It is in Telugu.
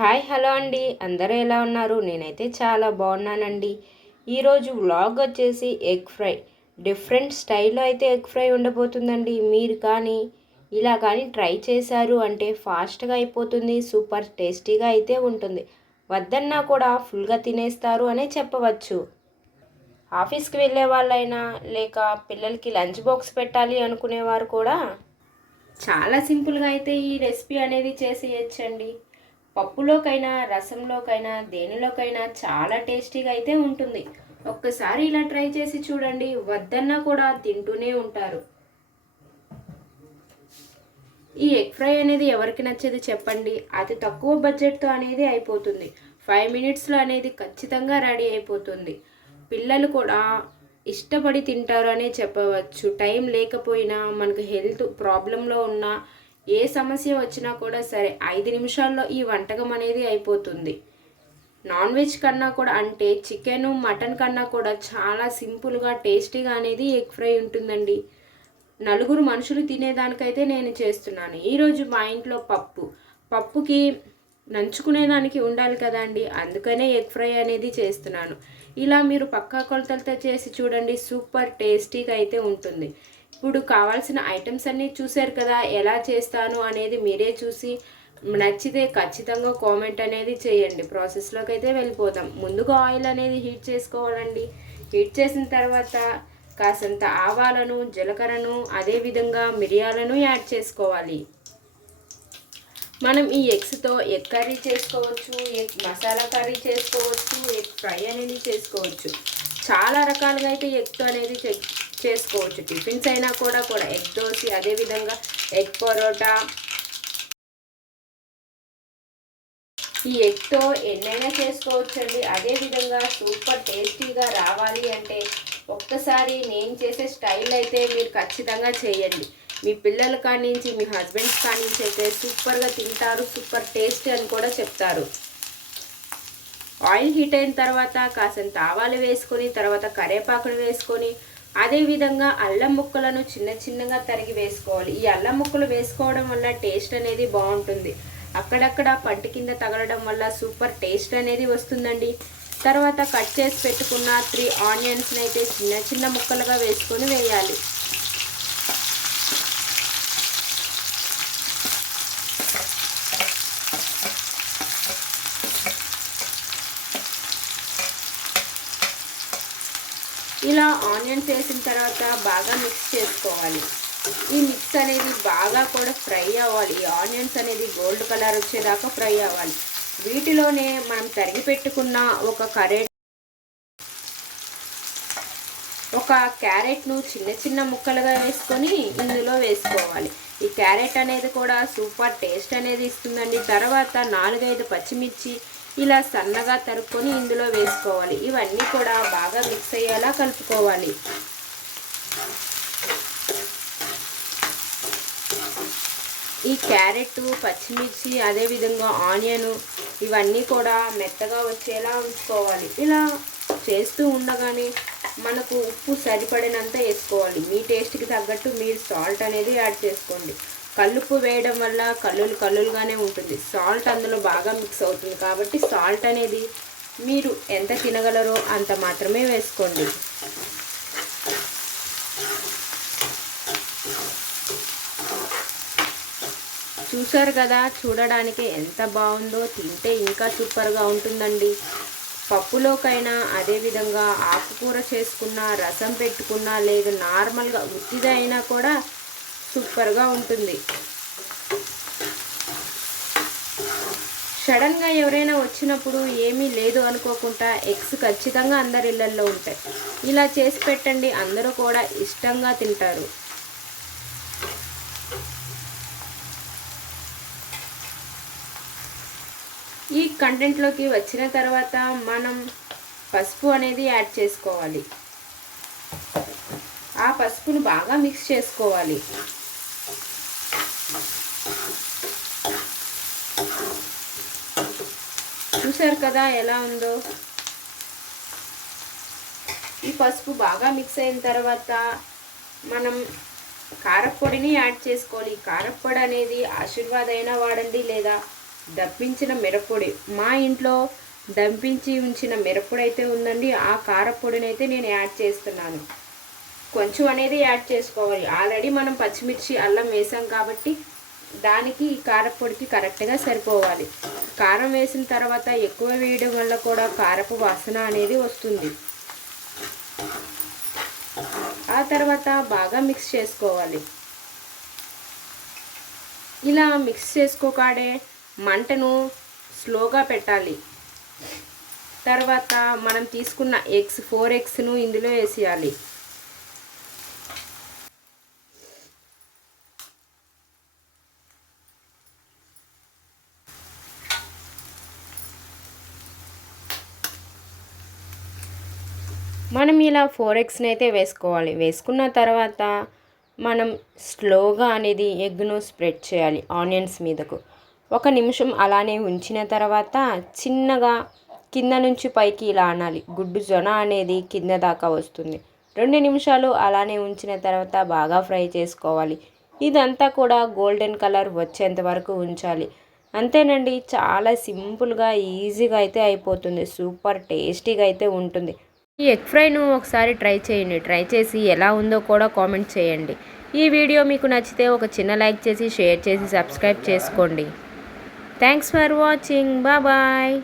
హాయ్ హలో అండి, అందరూ ఎలా ఉన్నారు? నేనైతే చాలా బాగున్నానండి. ఈరోజు వ్లాగ్ వచ్చేసి ఎగ్ ఫ్రై. డిఫరెంట్ స్టైల్లో అయితే ఎగ్ ఫ్రై ఉండబోతుందండి. మీరు కానీ ఇలా కానీ ట్రై చేశారు అంటే ఫాస్ట్గా అయిపోతుంది, సూపర్ టేస్టీగా అయితే ఉంటుంది. వద్దన్నా కూడా ఫుల్గా తినేస్తారు అనే చెప్పవచ్చు. ఆఫీస్కి వెళ్ళే వాళ్ళైనా లేక పిల్లలకి లంచ్ బాక్స్ పెట్టాలి అనుకునేవారు కూడా చాలా సింపుల్గా అయితే ఈ రెసిపీ అనేది చేసేయచ్చండి. పప్పులోకైనా రసంలోకైనా దేనిలోకైనా చాలా టేస్టీగా అయితే ఉంటుంది. ఒక్కసారి ఇలా ట్రై చేసి చూడండి, వద్దన్నా కూడా తింటూనే ఉంటారు. ఈ ఎగ్ ఫ్రై అనేది ఎవరికి నచ్చేది చెప్పండి. అతి తక్కువ బడ్జెట్తో అనేది అయిపోతుంది. 5 మినిట్స్లో అనేది ఖచ్చితంగా రెడీ అయిపోతుంది. పిల్లలు కూడా ఇష్టపడి తింటారు అనే చెప్పవచ్చు. టైం లేకపోయినా మనకు హెల్త్ ప్రాబ్లంలో ఉన్న ఏ సమస్య వచ్చినా కూడా సరే 5 నిమిషాల్లో ఈ వంటకం అనేది అయిపోతుంది. నాన్ వెజ్ కన్నా కూడా అంటే చికెను మటన్ కన్నా కూడా చాలా సింపుల్గా టేస్టీగా అనేది ఎగ్ ఫ్రై ఉంటుందండి. నలుగురు మనుషులు తినేదానికైతే నేను చేస్తున్నాను. ఈరోజు మా ఇంట్లో పప్పుకి నంచుకునేదానికి ఉండాలి కదండి, అందుకనే ఎగ్ ఫ్రై అనేది చేస్తున్నాను. ఇలా మీరు పక్కా కొలతలతో చేసి చూడండి, సూపర్ టేస్టీగా అయితే ఉంటుంది. ఇప్పుడు కావాల్సిన ఐటమ్స్ అన్నీ చూశారు కదా, ఎలా చేస్తాను అనేది మీరే చూసి నచ్చితే ఖచ్చితంగా కామెంట్ అనేది చేయండి. ప్రాసెస్లోకి అయితే వెళ్ళిపోదాం. ముందుగా ఆయిల్ అనేది హీట్ చేసుకోవాలండి. హీట్ చేసిన తర్వాత కాసంత ఆవాలను, జీలకర్రను, అదేవిధంగా మిరియాలను యాడ్ చేసుకోవాలి. మనం ఈ ఎగ్స్తో ఎగ్ కర్రీ చేసుకోవచ్చు, ఎగ్ మసాలా కర్రీ చేసుకోవచ్చు, ఎగ్ ఫ్రై అనేది చేసుకోవచ్చు. చాలా రకాలుగా అయితే ఎగ్తో అనేది చేసుకోవచ్చు. టిఫిన్స్ అయినా కూడా ఎగ్ దోశ, అదేవిధంగా ఎగ్ పరోటా, ఈ ఎగ్తో ఎన్నైనా చేసుకోవచ్చండి. అదేవిధంగా సూపర్ టేస్టీగా రావాలి అంటే ఒక్కసారి నేను చేసే స్టైల్ అయితే మీరు ఖచ్చితంగా చేయండి. మీ పిల్లల కానించి మీ హస్బెండ్స్ కానించి అయితే సూపర్గా తింటారు, సూపర్ టేస్ట్ అని కూడా చెప్తారు. ఆయిల్ హీట్ అయిన తర్వాత కాసంత ఆవాలు వేసుకొని తర్వాత కరివేపాకును వేసుకొని అదేవిధంగా అల్లం ముక్కలను చిన్న చిన్నగా తరిగి వేసుకోవాలి. ఈ అల్లం ముక్కలు వేసుకోవడం వల్ల టేస్ట్ అనేది బాగుంటుంది. అక్కడక్కడ పంటి కింద తగలడం వల్ల సూపర్ టేస్ట్ అనేది వస్తుందండి. తర్వాత కట్ చేసి పెట్టుకున్న 3 ఆనియన్స్ని అయితే చిన్న చిన్న ముక్కలుగా వేసుకొని వేయాలి. ఇలా ఆనియన్స్ వేసిన తర్వాత బాగా మిక్స్ చేసుకోవాలి. ఈ మిక్స్ అనేది బాగా కూడా ఫ్రై అవ్వాలి. ఈ ఆనియన్స్ అనేది గోల్డ్ కలర్ వచ్చేదాకా ఫ్రై అవ్వాలి. వీటిలోనే మనం తరిగి పెట్టుకున్న ఒక క్యారెట్ను చిన్న చిన్న ముక్కలుగా వేసుకొని ఇందులో వేసుకోవాలి. ఈ క్యారెట్ అనేది కూడా సూపర్ టేస్ట్ అనేది ఇస్తుందండి. తర్వాత 4-5 పచ్చిమిర్చి ఇలా సన్నగా తరుక్కొని ఇందులో వేసుకోవాలి. ఇవన్నీ కూడా బాగా మిక్స్ అయ్యేలా కలుపుకోవాలి. ఈ క్యారెట్, పచ్చిమిర్చి, అదేవిధంగా ఆనియన్ ఇవన్నీ కూడా మెత్తగా వచ్చేలా ఉంచుకోవాలి. ఇలా చేస్తూ ఉండగానే మనకు ఉప్పు సరిపడినంత వేసుకోవాలి. మీ టేస్ట్కి తగ్గట్టు మీరు సాల్ట్ అనేది యాడ్ చేసుకోండి. కల్లుప్పు వేయడం వల్ల కల్లులుగానే ఉంటుంది. సాల్ట్ అందులో బాగా మిక్స్ అవుతుంది కాబట్టి సాల్ట్ అనేది మీరు ఎంత తినగలరో అంత మాత్రమే వేసుకోండి. చూసారు కదా, చూడడానికి ఎంత బాగుందో, తింటే ఇంకా సూపర్గా ఉంటుందండి. పప్పులోకైనా అదేవిధంగా ఆకుకూర చేసుకున్న, రసం పెట్టుకున్నా, లేదు నార్మల్గా ఉత్తిగా అయినా కూడా సూపర్గా ఉంటుంది. సడన్గా ఎవరైనా వచ్చినప్పుడు ఏమీ లేదు అనుకోకుండా ఎగ్స్ ఖచ్చితంగా అందరి ఇళ్ళల్లో ఉంటాయి. ఇలా చేసి పెట్టండి, అందరూ కూడా ఇష్టంగా తింటారు. ఈ కంటెంట్లోకి వచ్చిన తర్వాత మనం పసుపు అనేది యాడ్ చేసుకోవాలి. ఆ పసుపును బాగా మిక్స్ చేసుకోవాలి. చూసారు కదా ఎలా ఉందో. ఈ పసుపు బాగా మిక్స్ అయిన తర్వాత మనం కారప్పొడిని యాడ్ చేసుకోవాలి. కారప్పొడి అనేది ఆశీర్వాద్ అయినా వాడండి లేదా దప్పించిన మిరప్పొడి, మా ఇంట్లో దంపించి ఉంచిన మిరప్పొడి అయితే ఉందండి. ఆ కారపొడిని అయితే నేను యాడ్ చేస్తున్నాను. కొంచెం అనేది యాడ్ చేసుకోవాలి. ఆల్రెడీ మనం పచ్చిమిర్చి అల్లం వేసాం కాబట్టి దానికి ఈ కారపొడికి కరెక్ట్గా సరిపోవాలి. కారం వేసిన తర్వాత ఎక్కువ వేయడం వల్ల కూడా కారపు వాసన అనేది వస్తుంది. ఆ తర్వాత బాగా మిక్స్ చేసుకోవాలి. ఇలా మిక్స్ చేసుకోగానే మంటను స్లోగా పెట్టాలి. తర్వాత మనం తీసుకున్న 4 ఎగ్స్ను ఇందులో వేసేయాలి. మనం ఇలా 4 ఎగ్స్ని అయితే వేసుకోవాలి. వేసుకున్న తర్వాత మనం స్లోగా అనేది ఎగ్ను స్ప్రెడ్ చేయాలి ఆనియన్స్ మీదకు. 1 నిమిషం అలానే ఉంచిన తర్వాత చిన్నగా కింద నుంచి పైకి ఇలా అనాలి. గుడ్డు జొన అనేది కింద దాకా వస్తుంది. 2 నిమిషాలు అలానే ఉంచిన తర్వాత బాగా ఫ్రై చేసుకోవాలి. ఇదంతా కూడా గోల్డెన్ కలర్ వచ్చేంత వరకు ఉంచాలి. అంతేనండి, చాలా సింపుల్గా ఈజీగా అయితే అయిపోతుంది. సూపర్ టేస్టీగా అయితే ఉంటుంది. ఈ ఎగ్ ఫ్రైను ఒకసారి ట్రై చేయండి. ట్రై చేసి ఎలా ఉందో కూడా కామెంట్ చేయండి. ఈ వీడియో మీకు నచ్చితే ఒక చిన్న లైక్ చేసి షేర్ చేసి సబ్స్క్రైబ్ చేసుకోండి. Thanks for watching. బాయ్.